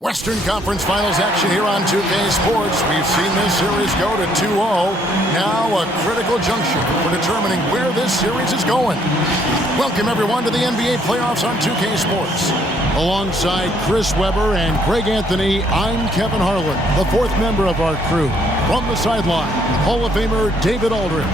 Western Conference Finals action here on 2K Sports. We've seen this series go to 2-0. Now a critical juncture for determining where this series is going. Welcome everyone to the NBA playoffs on 2K Sports. Alongside Chris Webber and Greg Anthony, I'm Kevin Harlan, the fourth member of our crew. From the sideline, Hall of Famer David Aldridge.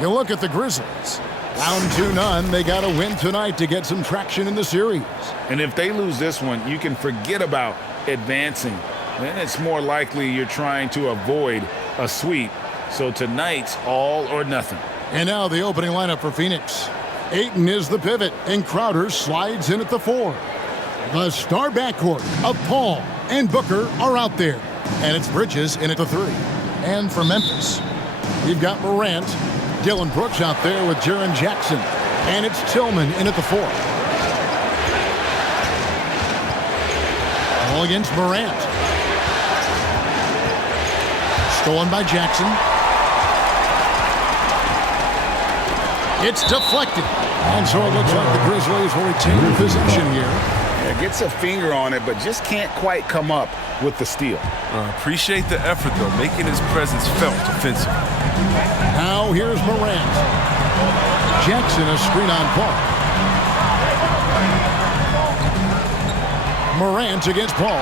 You look at the Grizzlies. Down 2-0, they got to win tonight to get some traction in the series. And if they lose this one, you can forget about advancing. Then it's more likely you're trying to avoid a sweep. So tonight's all or nothing. And now the opening lineup for Phoenix. Ayton is the pivot, and Crowder slides in at the 4. The star backcourt of Paul and Booker are out there. And it's Bridges in at the 3. And for Memphis, we've got Morant, Dylan Brooks out there with Jaren Jackson. And it's Tillman in at the 4. All against Morant. Stolen by Jackson. It's deflected. And so it looks like the Grizzlies will retain possession here. Yeah, gets a finger on it, but just can't quite come up with the steal. Appreciate the effort, though, making his presence felt defensively. Now here's Morant. Jackson a screen on Paul. Morant against Paul.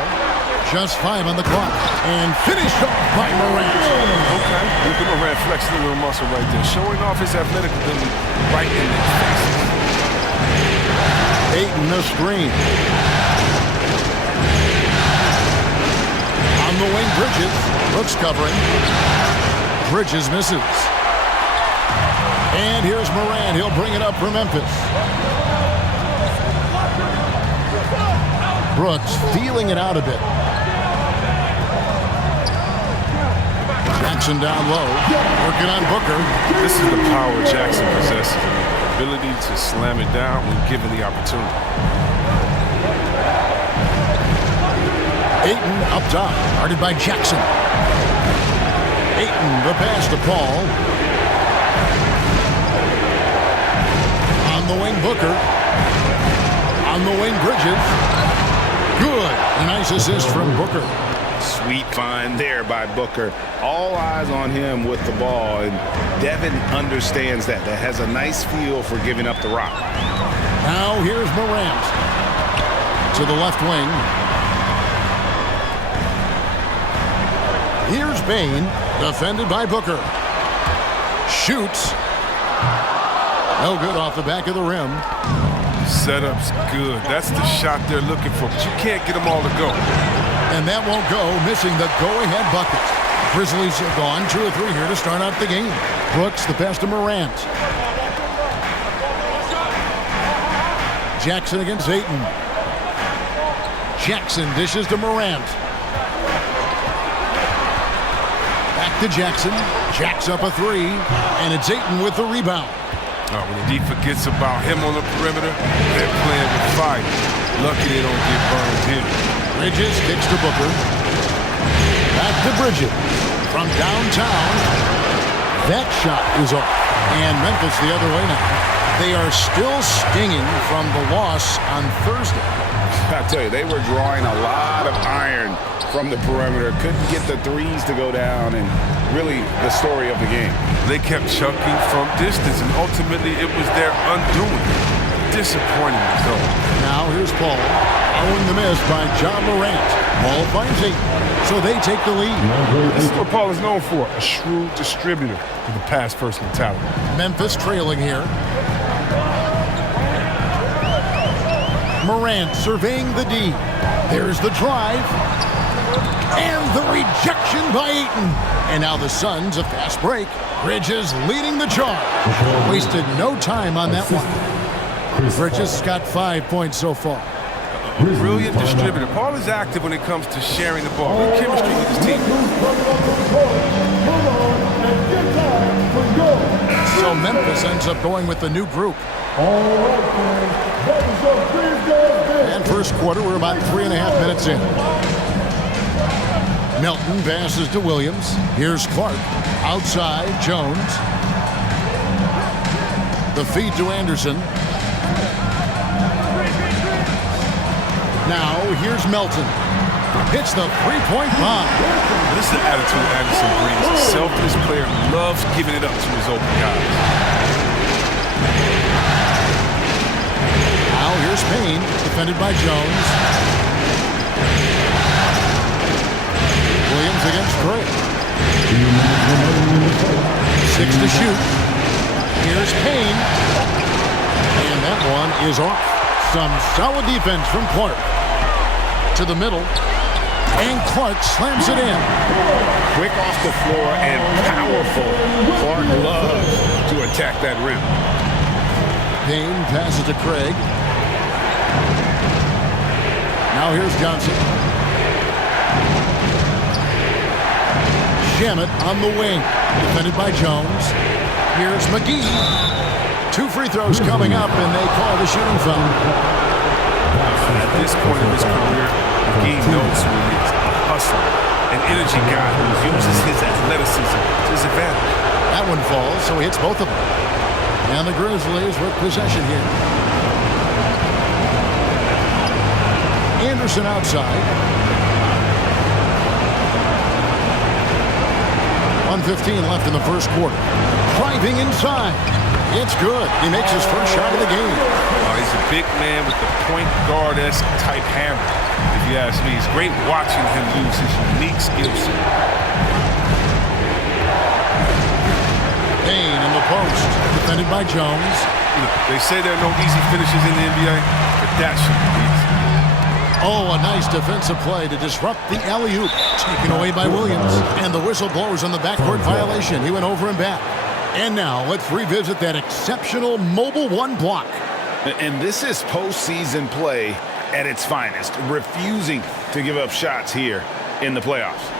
Just 5 on the clock. And finished off by Morant. Okay. Look at Morant flexing a little muscle right there. Showing off his athletic ability right in their faces. Ayton the screen. On the wing, Bridges. Brooks covering. Bridges misses. And here's Morant. He'll bring it up for Memphis. Brooks feeling it out a bit. Jackson down low. Working on Booker. This is the power Jackson possesses. The ability to slam it down when given the opportunity. Ayton up top. Guarded by Jackson. Ayton the pass to Paul. On the wing, Booker. On the wing, Bridges. Good. A nice assist from Booker. Sweet find there by Booker. All eyes on him with the ball, and Devin understands that. That has a nice feel for giving up the rock. Now here's Morant. To the left wing. Here's Bain. Defended by Booker. Shoots. No good off the back of the rim. Setup's good. That's the shot they're looking for, but you can't get them all to go. And that won't go, missing the go-ahead bucket. Grizzlies have gone 2 or 3 here to start out the game. Brooks the pass to Morant. Jackson against Ayton. Jackson dishes to Morant. Back to Jackson. Jacks up a 3, and it's Ayton with the rebound. When the defense forgets about him on the perimeter, they're playing with fire. Lucky they don't get burned here. Bridges kicks to Booker. Back to Bridges. From downtown. That shot is off. And Memphis the other way now. They are still stinging from the loss on Thursday. I tell you, they were drawing a lot of iron from the perimeter. Couldn't get the threes to go down, and really the story of the game. They kept chucking from distance, and ultimately it was their undoing. Disappointing result. Now here's Paul. Following the miss by John Morant. Paul finds Ayton, so they take the lead. This is what Paul is known for, a shrewd distributor with a pass-first mentality. Memphis trailing here. Morant surveying the D. There's the drive. And the rejection by Ayton. And now the Suns, a fast break. Bridges leading the charge. Wasted no time on that one. Bridges has got 5 points so far. A brilliant distributor. Paul is active when it comes to sharing the ball. Good chemistry with his team. So Memphis ends up going with the new group. And first quarter, we're about 3.5 minutes in. Melton passes to Williams. Here's Clark. Outside, Jones. The feed to Anderson. Now, here's Melton. hits the three-point bomb. This is the attitude Anderson brings. A selfless player who loves giving it up to his open guys. Now here's Payne, defended by Jones. Williams against Gray. 6 to shoot. Here's Payne. And that one is off. Some solid defense from Clark. To the middle. And Clark slams it in. Quick off the floor and powerful. Clark loves to attack that rim. Payne passes to Craig. Now here's Johnson. Shamet on the wing. Defended by Jones. Here's McGee. 2 free throws coming up, and they call the shooting foul. At this point in his career, McGee knows who he is. A hustler, an energy guy who uses his athleticism to his advantage. That one falls, so he hits both of them. And the Grizzlies with possession here. Anderson outside. 1:15 left in the first quarter. Driving inside. It's good. He makes his first shot of the game. He's a big man with the point guard-esque type hammer. If you ask me, it's great watching him use his unique skill set. Payne in the post. Defended by Jones. They say there are no easy finishes in the NBA, but that should be easy. Oh, a nice defensive play to disrupt the alley-oop. Taken away by Williams. And the whistle blows on the backcourt violation. He went over and back. And now let's revisit that exceptional mobile one block. And this is postseason play at its finest, refusing to give up shots here in the playoffs.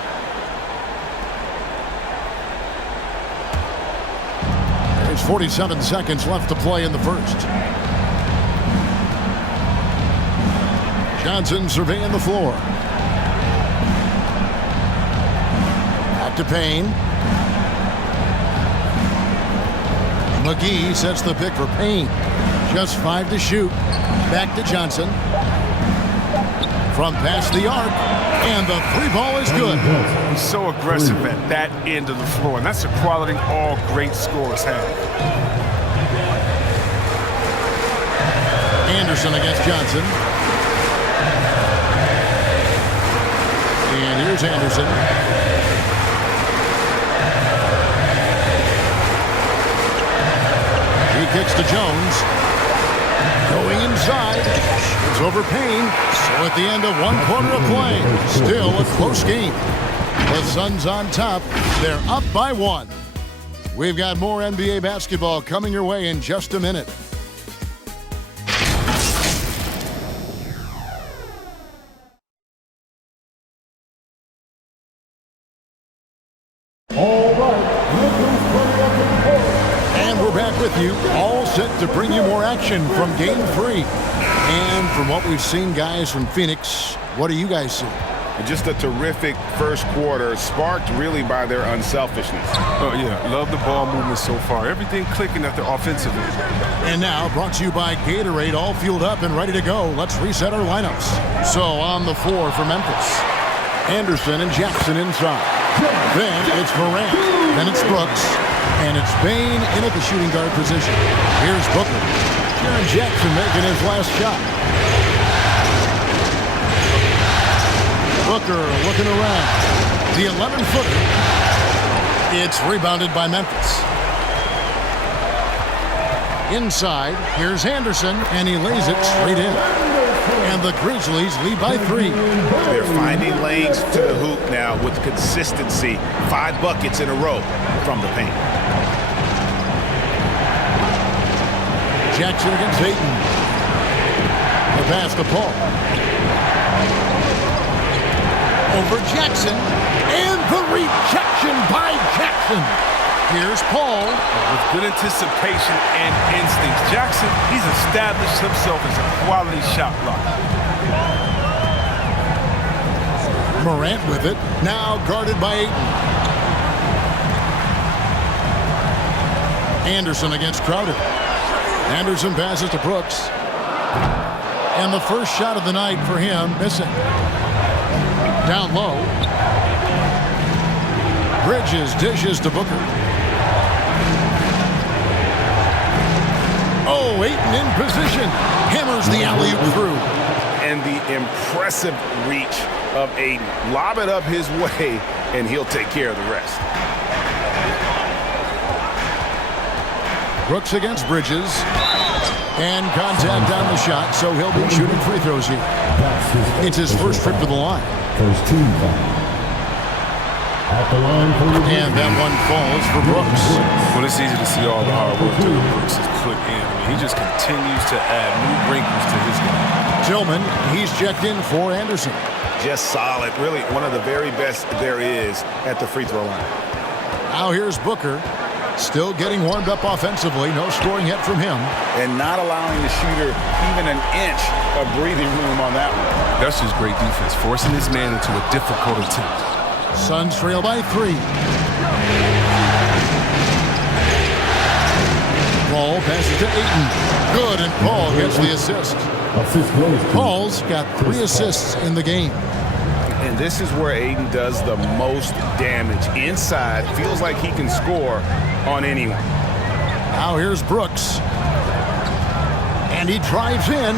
There's 47 seconds left to play in the first. Johnson surveying the floor. Back to Payne. McGee sets the pick for Payne. Just 5 to shoot. Back to Johnson. From past the arc. And the 3 ball is good. He's so aggressive at that end of the floor, and that's a quality all great scorers have. Anderson against Johnson. And here's Anderson. He kicks to Jones. Going inside. It's over Payne. So at the end of 1 quarter of play, still a close game. The Suns on top. They're up by 1. We've got more NBA basketball coming your way in just a minute. And we're back with you, all set to bring you more action from Game 3. And from what we've seen, guys, from Phoenix, what do you guys see? Just a terrific first quarter, sparked really by their unselfishness. Oh, yeah. Love the ball movement so far. Everything clicking at the offensive end. And now, brought to you by Gatorade, all fueled up and ready to go. Let's reset our lineups. So, on the floor for Memphis, Anderson and Jackson inside. Then it's Morant. Then it's Brooks. And it's Payne in at the shooting guard position. Here's Booker. Jaren Jackson making his last shot. Booker looking around. The 11-footer. It's rebounded by Memphis. Inside, here's Anderson, and he lays it straight in. And the Grizzlies lead by 3. They're finding lanes to the hoop now with consistency. 5 buckets in a row from the paint. Jackson against Ayton. The pass to Paul. Over Jackson. And the rejection by Jackson. Here's Paul. With good anticipation and instincts, Jackson, he's established himself as a quality shot blocker. Morant with it. Now guarded by Ayton. Anderson against Crowder. Anderson passes to Brooks. And the first shot of the night for him, missing. Down low. Bridges dishes to Booker. Oh, Ayton in position. Hammers the alley-oop through. And the impressive reach of Ayton. Lob it up his way, and he'll take care of the rest. Brooks against Bridges. And contact on the shot, so he'll be shooting free throws here. It's his first trip to the line. First team foul. At the line for the And that one falls for Brooks. Well, it's easy to see all the hard work that Brooks has put in. I mean, he just continues to add new wrinkles to his game. Tillman, he's checked in for Anderson. Just solid. Really one of the very best there is at the free throw line. Now here's Booker. Still getting warmed up offensively. No scoring yet from him. And not allowing the shooter even an inch of breathing room on that one. That's just great defense, forcing his man into a difficult attempt. Suns trail by 3. Paul passes to Ayton. Good, and Paul gets the assist. Paul's got 3 assists in the game. And this is where Ayton does the most damage. Inside, feels like he can score on anyone. Now here's Brooks. And he drives in.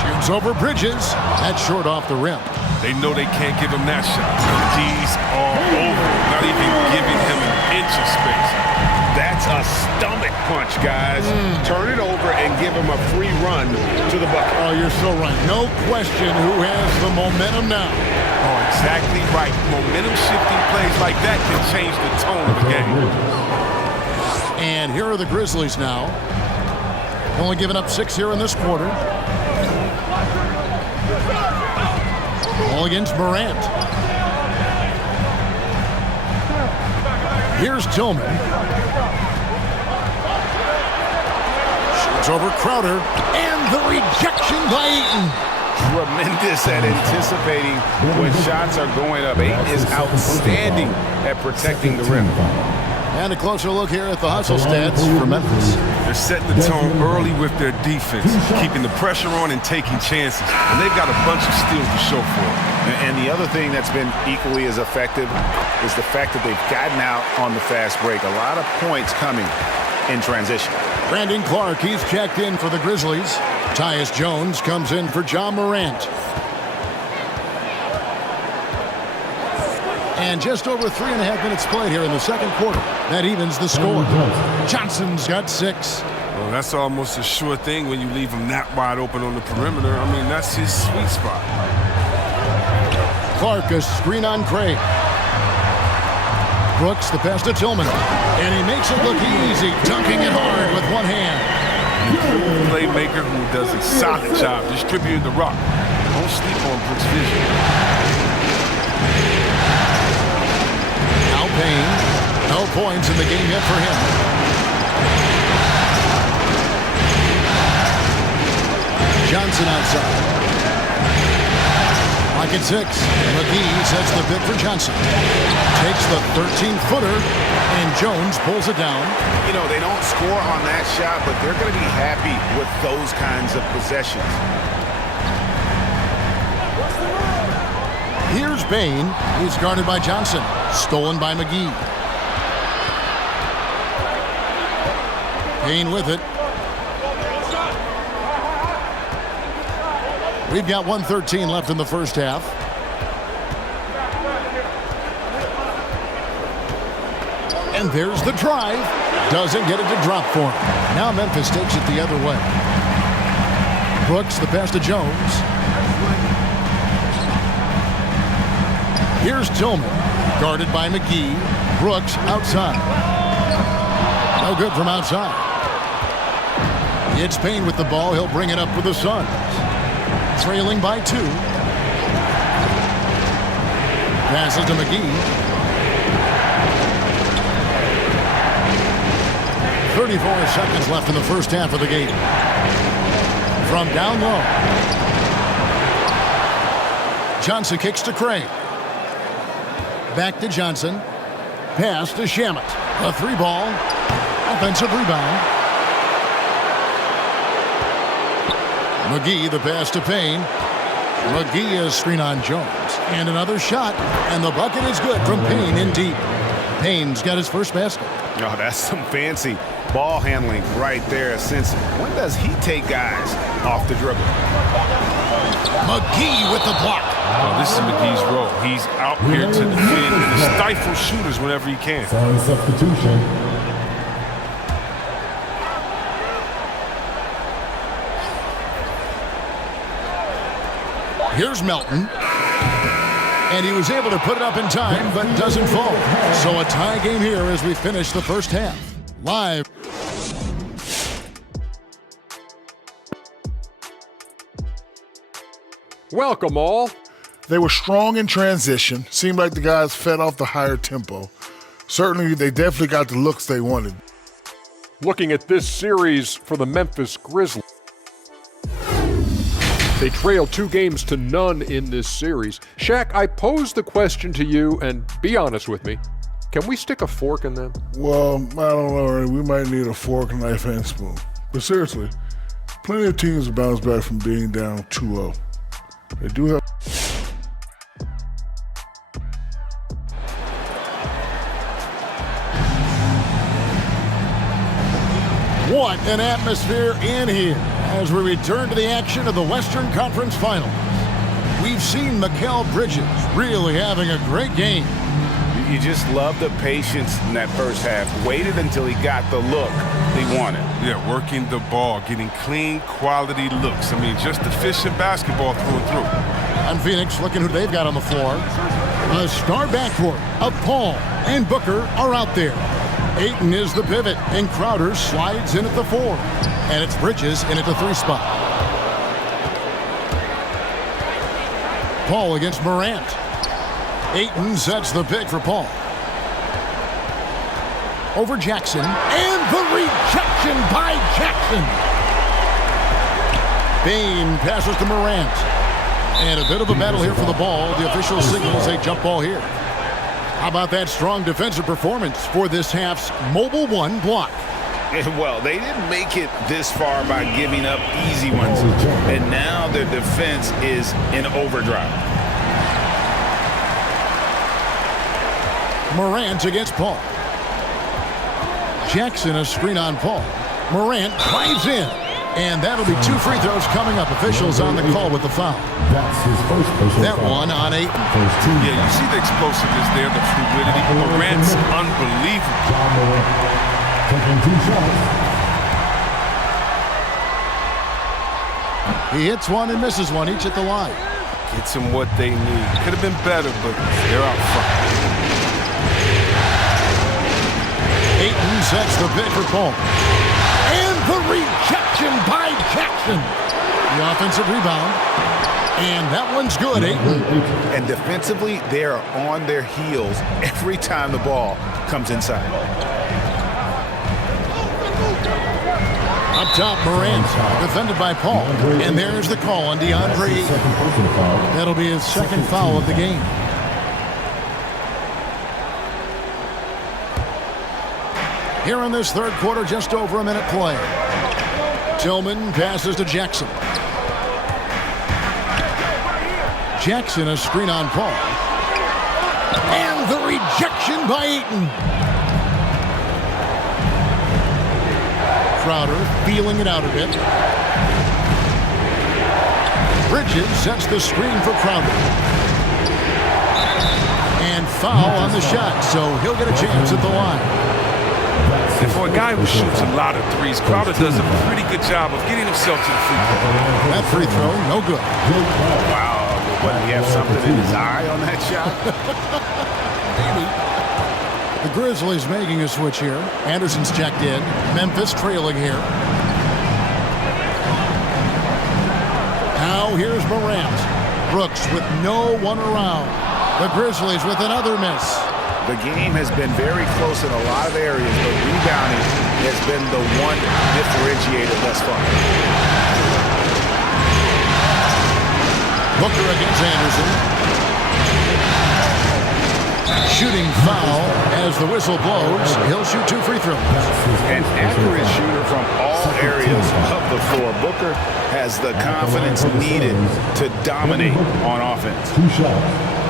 Shoots over Bridges. That's short off the rim. They know they can't give him that shot. D's all over, not even giving him an inch of space. That's a stomach punch, guys. Turn it over and give him a free run to the bucket. Oh, you're so right. No question who has the momentum now. Oh, exactly right. Momentum-shifting plays like that can change the tone of the game. And here are the Grizzlies now. Only giving up 6 here in this quarter. Ball against Morant. Here's Tillman. Shoots over Crowder. And the rejection by Ayton. Tremendous at anticipating when shots are going up. Ayton is outstanding at protecting the rim. And a closer look here at the hustle stats for Memphis. They're setting the tone early with their defense, keeping the pressure on and taking chances. And they've got a bunch of steals to show for it. And the other thing that's been equally as effective is the fact that they've gotten out on the fast break. A lot of points coming in transition. Brandon Clark, he's checked in for the Grizzlies. Tyus Jones comes in for John Morant. And just over 3.5 minutes played here in the second quarter. That evens the score. Johnson's got 6. Well, that's almost a sure thing when you leave him that wide open on the perimeter. I mean, that's his sweet spot. Clark, a screen on Craig. Brooks, the pass to Tillman. And he makes it look easy, dunking it hard with one hand. Playmaker who does a solid job distributing the rock. Don't sleep on Brooks' vision. Now Payne. No points in the game yet for him. Johnson outside. Lock at 6. McGee sets the bid for Johnson. Takes the 13-footer, and Jones pulls it down. You know, they don't score on that shot, but they're going to be happy with those kinds of possessions. Here's Payne. He's guarded by Johnson. Stolen by McGee. Payne with it. We've got 1:13 left in the first half. And there's the drive. Doesn't get it to drop for him. Now Memphis takes it the other way. Brooks, the pass to Jones. Here's Tillman. Guarded by McGee. Brooks outside. No good from outside. It's Payne with the ball. He'll bring it up for the Suns. Trailing by 2. Passes to McGee. 34 seconds left in the first half of the game. From down low. Johnson kicks to Craig. Back to Johnson. Pass to Shamet. A 3-ball. Offensive rebound. McGee, the pass to Payne. McGee is screen on Jones. And another shot. And the bucket is good from Payne in deep. Payne's got his first basket. Oh, that's some fancy ball handling right there. Since when does he take guys off the dribble? McGee with the block. Oh, this is McGee's role. He's out here to defend and stifle shooters whenever he can. Sorry, substitution. Here's Melton. And he was able to put it up in time, but doesn't fall. So a tie game here as we finish the first half. Live. Welcome all. They were strong in transition. Seemed like the guys fed off the higher tempo. Certainly, they definitely got the looks they wanted. Looking at this series for the Memphis Grizzlies. They trail 2-0 in this series. Shaq, I pose the question to you, and be honest with me. Can we stick a fork in them? Well, I don't know. We might need a fork, knife, and spoon. But seriously, plenty of teams bounce back from being down 2-0. They do have... What an atmosphere in here as we return to the action of the Western Conference Finals. We've seen Mikal Bridges really having a great game. You just love the patience in that first half. Waited until he got the look he wanted. Yeah, working the ball, getting clean, quality looks. I mean, just efficient basketball through and through. And Phoenix looking who they've got on the floor. A star backcourt of Paul and Booker are out there. Ayton is the pivot, and Crowder slides in at the 4. And it's Bridges in at the 3 spot. Paul against Morant. Ayton sets the pick for Paul. Over Jackson, and the rejection by Jackson. Bain passes to Morant. And a bit of a battle here for the ball. The official signals a jump ball here. How about that strong defensive performance for this half's Mobile 1 block? Well, they didn't make it this far by giving up easy ones. And now their defense is in overdrive. Morant against Paul. Jackson a screen on Paul. Morant drives in. And that'll be 2 free throws coming up. Officials on the call with the foul. That's his first personal That foul. one on 8. First team. Yeah, you see the explosiveness there, the fluidity. Morant's unbelievable. John Morant taking 2 shots. He hits one and misses one, each at the line. Gets them what they need. Could have been better, but they're out front. Ayton sets the pick for Paul. And the rejection by Jackson. The offensive rebound. And that one's good, Ayton. And defensively, they are on their heels every time the ball comes inside. Up top, Morant, defended by Paul. And there's the call on DeAndre Ayton. Second personal foul. That'll be his second foul of the game. Here in this third quarter, just over a minute play. Tillman passes to Jackson. Jackson a screen on Paul. And the rejection by Ayton. Crowder feeling it out a bit. Bridges sets the screen for Crowder. And foul on the shot, so he'll get a chance at the line. And for a guy who shoots a lot of threes, Crowder does a pretty good job of getting himself to the free throw. That free throw, no good. Wow, but he have something in his eye on that shot? The Grizzlies making a switch here. Anderson's checked in. Memphis trailing here. Now here's Morant. Brooks with no one around. The Grizzlies with another miss. The game has been very close in a lot of areas, but rebounding has been the one differentiator thus far. Booker against Anderson. Shooting foul As the whistle blows, he'll shoot 2 free throws. An accurate shooter from all areas of the floor. Booker has the confidence needed to dominate on offense. 2 shots.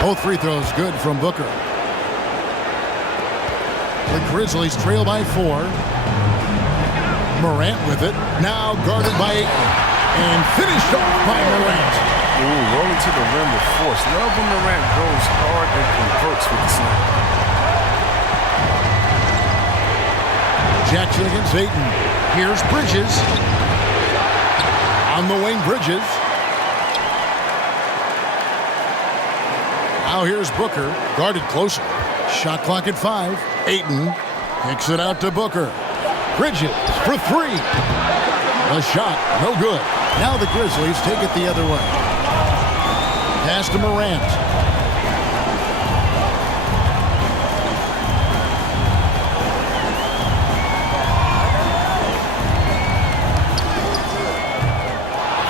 Both free throws good from Booker. The Grizzlies trail by 4. Morant with it. Now guarded by 8. And finished off by Morant. Ooh, rolling to the rim with force. Love when Morant goes hard and converts with the slam. Jackson against Ayton. Here's Bridges. On the wing, Bridges. Now here's Booker, guarded closer. Shot clock at 5. Ayton kicks it out to Booker. Bridges for 3. The shot, no good. Now the Grizzlies take it the other way. Pass to Morant.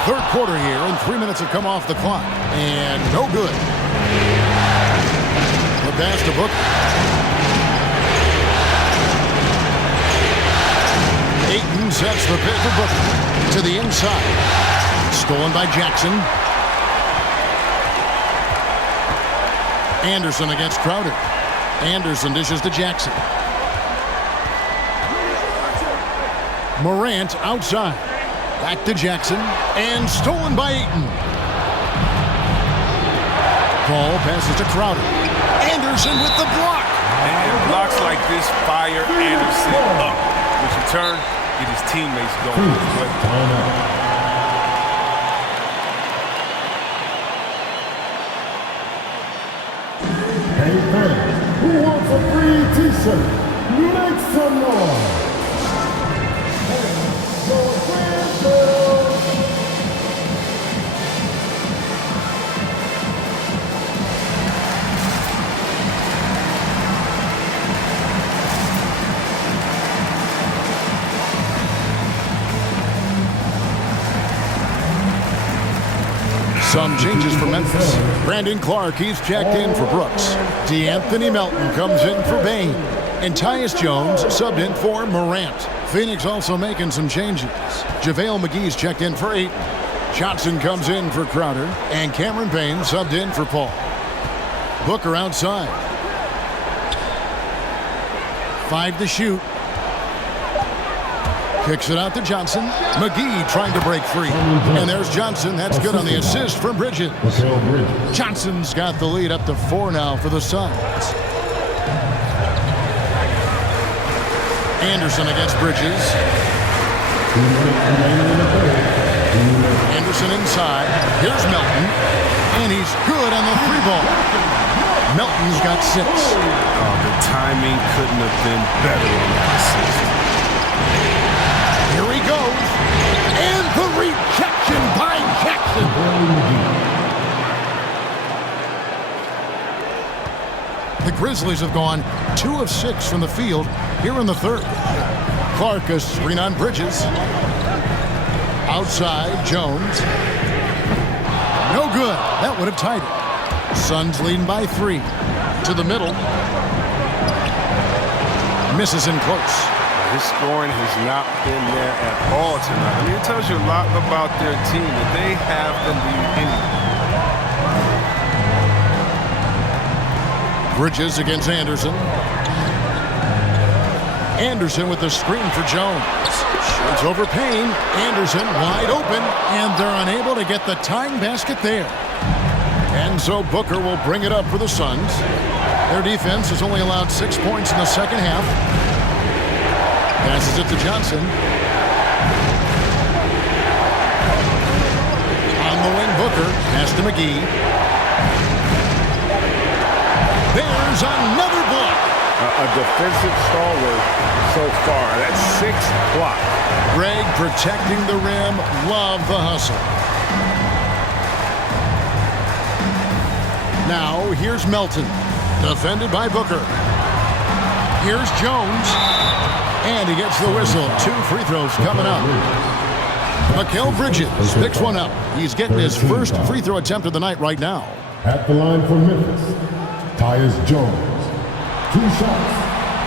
Third quarter here, and 3 minutes have come off the clock. And no good. The pass to Booker. Ayton sets the pick for Booker to the inside. Stolen by Jackson. Anderson against Crowder. Anderson dishes to Jackson. Morant outside. Back to Jackson. And stolen by Ayton. Ball passes to Crowder. Anderson with the block. And blocks like this fire Anderson up. Which in turn, get his teammates going as well. Hey fans, who wants a free t-shirt? Make some noise. And so some changes for Memphis. Brandon Clark, he's checked in for Brooks. D'Anthony Melton comes in for Bain. And Tyus Jones subbed in for Morant. Phoenix also making some changes. JaVale McGee's checked in for Ayton. Johnson comes in for Crowder. And Cameron Payne subbed in for Paul. Booker outside. 5 to shoot. Kicks it out to Johnson. McGee trying to break free. And there's Johnson. That's good on the assist from Bridges. Johnson's got the lead up to 4 now for the Suns. Anderson against Bridges. Anderson inside. Here's Melton. And he's good on the 3-ball. Melton's got 6. Oh, the timing couldn't have been better on that assist. Here he goes. And the rejection by Jackson. The Grizzlies have gone 2 of 6 from the field here in the third. Clark a screen on Bridges. Outside, Jones. No good. That would have tied it. Suns leading by 3. To the middle. Misses in close. His scoring has not been there at all tonight. I mean, it tells you a lot about their team that they have the lead anyway. Bridges against Anderson. Anderson with the screen for Jones. Shoots over Payne. Anderson wide open, and they're unable to get the tying basket there. And so Booker will bring it up for the Suns. Their defense has only allowed 6 points in the second half. Passes it to Johnson. On the wing, Booker. Pass to McGee. There's another block. A defensive stalwart so far. That's 6 blocks. Greg protecting the rim. Love the hustle. Now, here's Melton. Defended by Booker. Here's Jones. And he gets the whistle. 2 free throws coming up. Mikal Bridges picks one up. He's getting his first free throw attempt of the night right now. At the line for Memphis, Tyus Jones. 2 shots.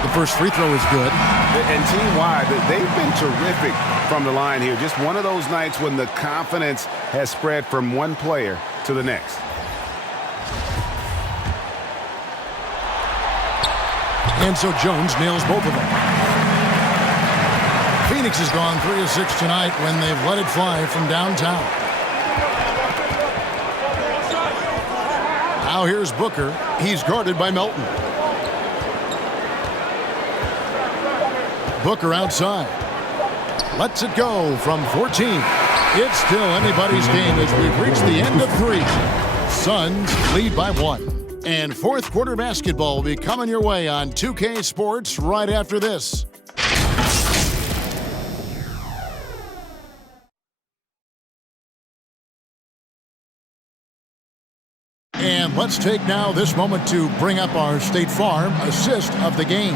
The first free throw is good. And team-wide, they've been terrific from the line here. Just one of those nights when the confidence has spread from one player to the next. And so Jones nails both of them. Phoenix has gone 3 of 6 tonight when they've let it fly from downtown. Now here's Booker. He's guarded by Melton. Booker outside. Lets it go from 14. It's still anybody's game as we've reached the end of 3. Suns lead by 1. And fourth quarter basketball will be coming your way on 2K Sports right after this. And let's take now this moment to bring up our State Farm assist of the game.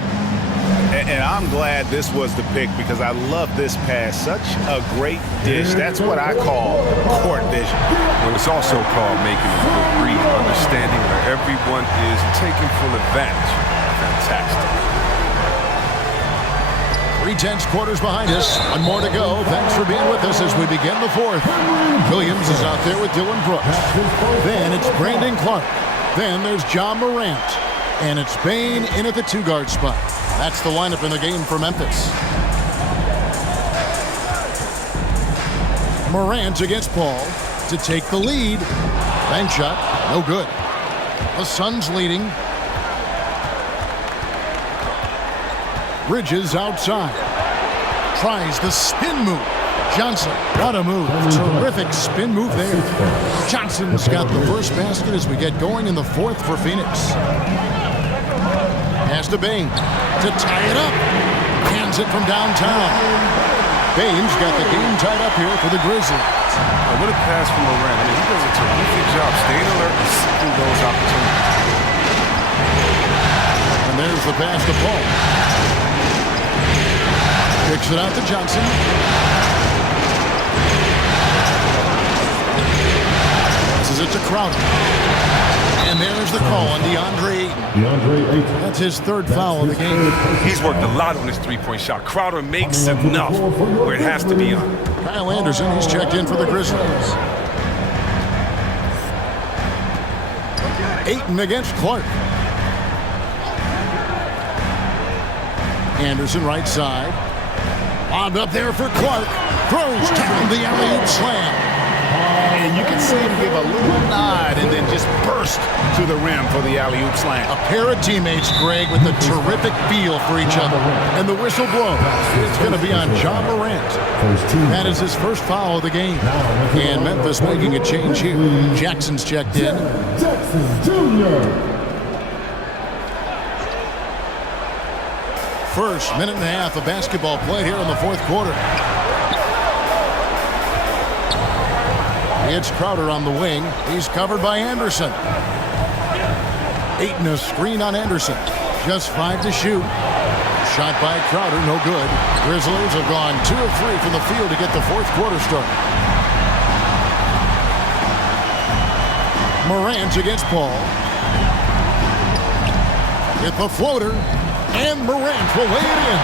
And I'm glad this was the pick because I love this pass. Such a great dish. That's what I call court vision. Well, it's also called making a good read, understanding where everyone is taking full advantage. Fantastic. 3/10 quarters behind us. 1 more to go. Thanks for being with us as we begin the 4th. Williams is out there with Dylan Brooks. Then it's Brandon Clark. Then there's John Morant. And it's Bane in at the 2-guard spot. That's the lineup in the game for Memphis. Morant against Paul to take the lead. Bank shot, no good. The Suns leading. Bridges outside. Tries the spin move. Johnson, what a move. Terrific spin move there. Johnson's got the first basket as we get going in the 4th for Phoenix. Pass to Bane to tie it up. Hands it from downtown. Bane's got the game tied up here for the Grizzlies. What a pass from Morant. I mean, he does a terrific job staying alert and seeking those opportunities. And there's the pass to Paul. Kicks it out to Johnson. Passes it to Crowder. And there's the call on DeAndre Ayton. That's his 3rd foul of the game. He's worked a lot on his 3-point shot. Crowder makes enough where it has to be on. Kyle Anderson, he's checked in for the Grizzlies. Ayton against Clark. Anderson right side. Lobbed up there for Clark. Throws down the alley-oop slam. And you can see him give a little nod and then just burst to the rim for the alley-oop slam. A pair of teammates, Greg, with a terrific feel for each other. And the whistle blows. It's going to be on John Morant. That is his first foul of the game. And Memphis making a change here. Jackson's checked in. Jackson Jr. First minute and a half of basketball played here in the 4th quarter. It's Crowder on the wing. He's covered by Anderson. Ayton a screen on Anderson. Just 5 to shoot. Shot by Crowder, no good. Grizzlies have gone 2 of 3 from the field to get the 4th quarter started. Morant against Paul. With the floater. And Morant will lay it in.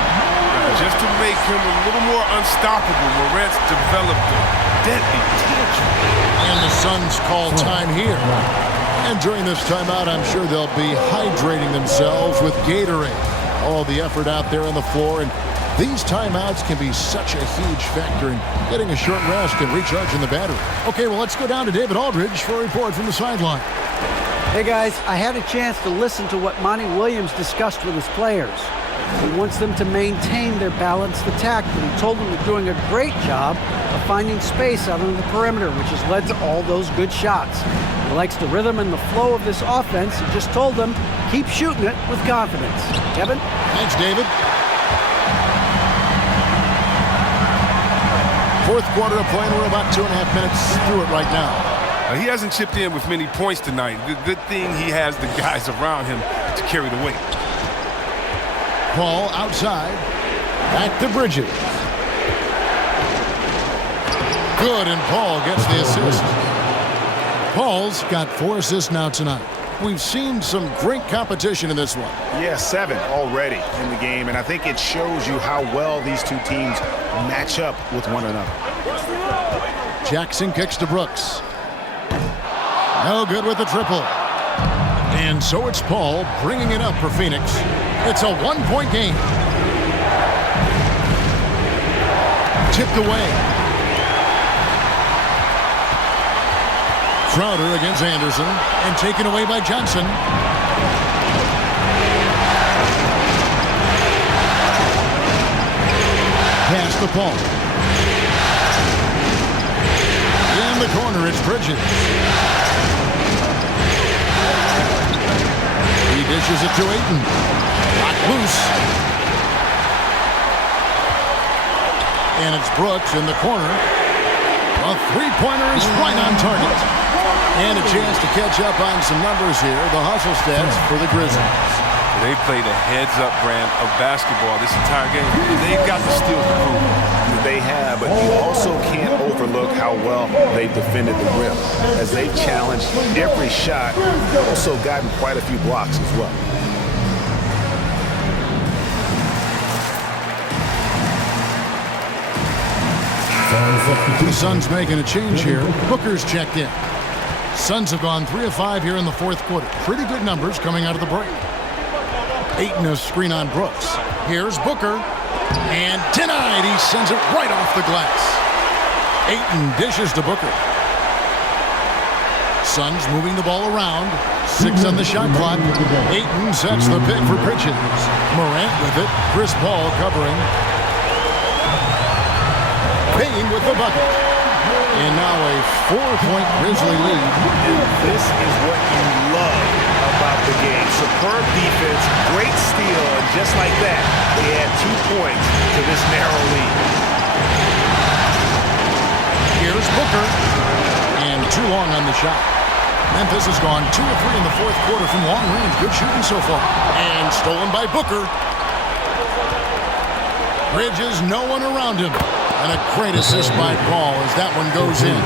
Just to make him a little more unstoppable, Morant's developed a deadly potential. And the Suns call time here. And during this timeout, I'm sure they'll be hydrating themselves with Gatorade. All the effort out there on the floor. And these timeouts can be such a huge factor in getting a short rest and recharging the battery. Okay, well, let's go down to David Aldridge for a report from the sideline. Hey guys, I had a chance to listen to what Monty Williams discussed with his players. He wants them to maintain their balanced attack, but he told them they're doing a great job of finding space out on the perimeter, which has led to all those good shots. He likes the rhythm and the flow of this offense. He just told them, keep shooting it with confidence. Kevin? Thanks, David. 4th quarter of play, and we're about 2.5 minutes through it right now. He hasn't chipped in with many points tonight. The good thing he has the guys around him to carry the weight. Paul outside. Back to Bridges. Good, and Paul gets the assist. Paul's got 4 assists now tonight. We've seen some great competition in this one. Yeah, 7 already in the game, and I think it shows you how well these two teams match up with one another. Jackson kicks to Brooks. No good with the triple. And so it's Paul bringing it up for Phoenix. It's a 1-point game. Tipped away. Crowder against Anderson, and taken away by Johnson. Pass to Paul. In the corner, it's Bridges. He dishes it to Ayton. Locked loose. And it's Brooks in the corner. A three-pointer is right on target. And a chance to catch up on some numbers here. The hustle stats for the Grizzlies. They played a heads-up brand of basketball this entire game. They've got the steals to prove. They have, but you also can't overlook how well they've defended the rim. As they've challenged every shot, they've also gotten quite a few blocks as well. The Suns making a change here. Booker's checked in. Suns have gone 3 of 5 here in the fourth quarter. Pretty good numbers coming out of the break. Ayton a screen on Brooks. Here's Booker. And denied. He sends it right off the glass. Ayton dishes to Booker. Suns moving the ball around. 6 on the shot clock. Ayton sets the pick for Bridges. Morant with it. Chris Paul covering. Payne with the bucket. And now a 4-point Grizzly lead. This is what you love about the game. Superb defense, great steal, and just like that, they add 2 points to this narrow lead. Here's Booker. And too long on the shot. Memphis has gone 2 of 3 in the fourth quarter from long range. Good shooting so far. And stolen by Booker. Bridges, no one around him. And a great assist by Paul as that one goes in.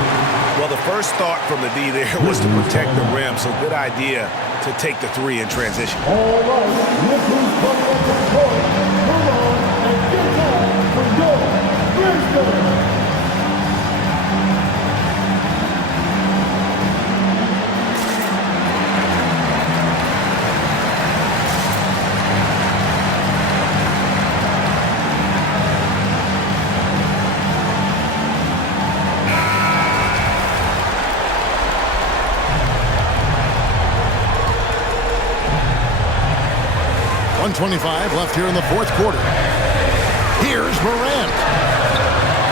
Well, the first thought from the D there was to protect the rim, so good idea to take the 3 in transition. All right, look who's coming up to the court. Come on and get down for your Grizzlies. 1:25 left here in the fourth quarter. Here's Morant.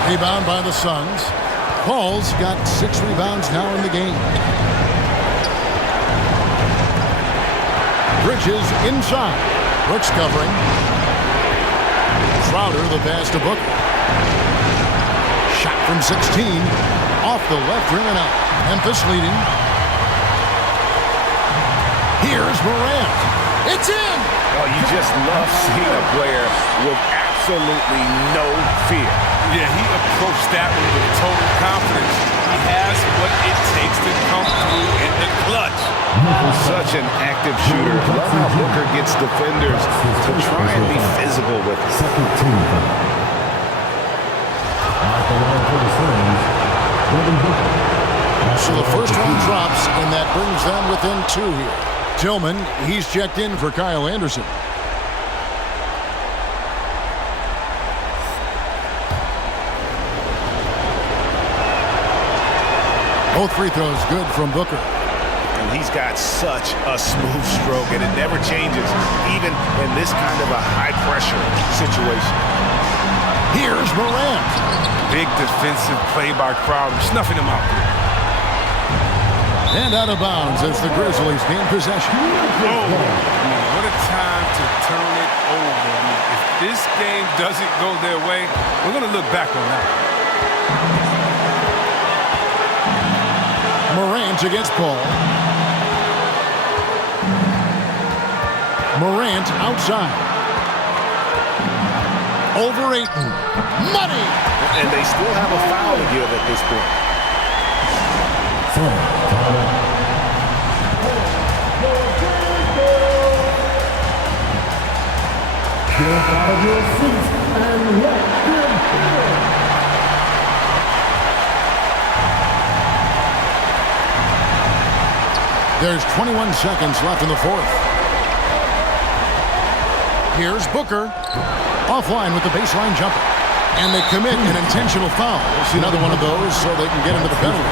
Rebound by the Suns. Paul's got 6 rebounds now in the game. Bridges inside. Brooks covering. Crowder the pass to Booker. Shot from 16. Off the left rim and out. Memphis leading. Here's Morant. It's in! Oh, you just love seeing a player with absolutely no fear. Yeah, he approached that with total confidence. He has what it takes to come through in the clutch. Such an active shooter. Love how Booker gets defenders to try and be physical with him. Second team. Off the line for the Suns, Devin Booker. So the first one drops, and that brings them within 2 here. Tillman, he's checked in for Kyle Anderson. Both free throws good from Booker. And he's got such a smooth stroke, and it never changes, even in this kind of a high-pressure situation. Here's Morant. Big defensive play by Crowder, snuffing him out. And out of bounds as the Grizzlies gain possession. Oh, what a time to turn it over. I mean, if this game doesn't go their way, we're going to look back on that. Morant against Paul. Morant outside. Over Ayton. Money! And they still have a foul to give at this point. Get out of your seats and let them play. There's 21 seconds left in the fourth. Here's Booker. Offline with the baseline jumper. And they commit an intentional foul. We'll see another one of those so they can get into the penalty.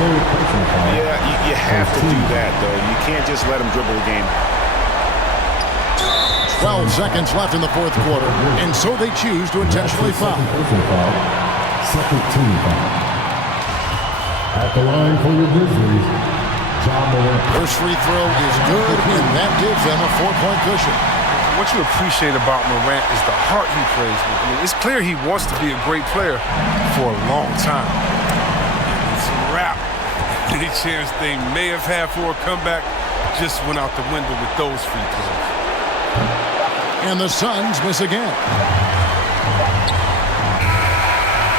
Yeah, you have to do that, though. You can't just let them dribble the game. 12 seconds left in the fourth quarter, and so they choose to intentionally foul. Second team foul. At the line for your Grizzlies, John Morant. First free throw is good, and that gives them a 4-point cushion. What you appreciate about Morant is the heart he plays with. I mean, it's clear he wants to be a great player for a long time. It's a wrap. Any chance they may have had for a comeback just went out the window with those free throws. And the Suns miss again.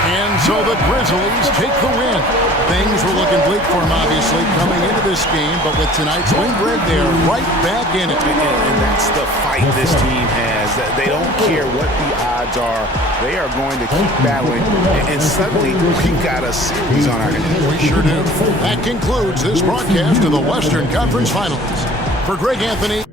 And so the Grizzlies take the win. Things were looking bleak for them, obviously, coming into this game, but with tonight's win, Greg, they're right back in it. And that's the fight this team has. They don't care what the odds are. They are going to keep battling, and suddenly we've got a series on our hands. We sure do. That concludes this broadcast of the Western Conference Finals. For Greg Anthony.